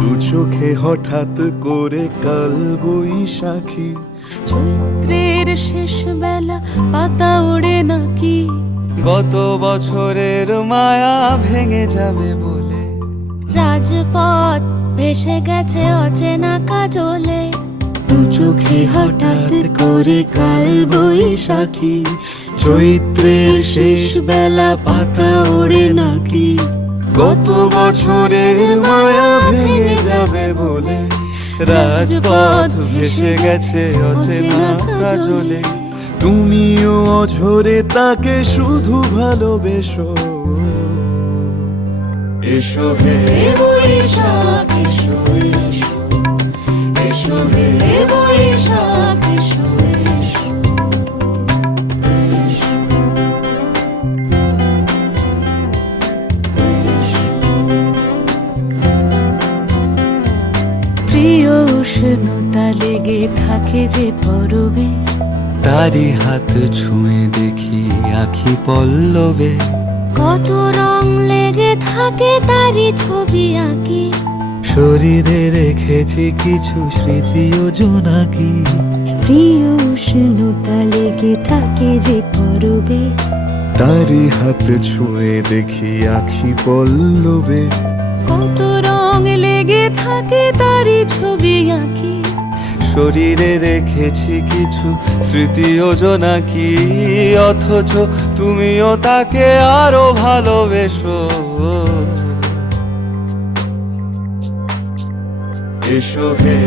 দু চোখে হঠাৎ করে কাল বৈশাখী, চৈত্রের শেষ বেলা পাতা ওড়ে নাকি, গত বছরের মায়া ভেঙে যাবে বলে রাজপথ ভেসে গেছে অচেনা কাজলে। দু চোখে হঠাৎ করে কাল বৈশাখী, চৈত্রের শেষ বেলা পাতা ওড়ে নাকি, গত বছরের মায়া ভেঙে যাবে বলে রাজপথ ভেসে গেছে অচেনা কাজলে। তুমিও অঝরে তাকে শুধু ভালোবেসো, এসো হে বৈশাখ এসো এসো, এসো হে বৈশাখ এসো এসো। প্রিয় উষ্ণতা লেগে থাকে যে পরবে, তারি হাত ছুঁয়ে দেখি আখি পল্লবে, কত রং লেগে থাকে তারই ছবি আঁকি, শরীরে রেখেছি কিছু স্মৃতি ও জোনাকি। প্রিয় উষ্ণতা লেগে থাকে যে পরবে, তারি হাত ছুঁয়ে দেখি আখি পল্লবে, কত রং লেগে থাকে তারই ছবি আঁকি, শরীরে রেখেছি কিছু স্মৃতি ও জোনাকি। অথচ তুমিও তাকে আরো ভালোবেসো, এসো হে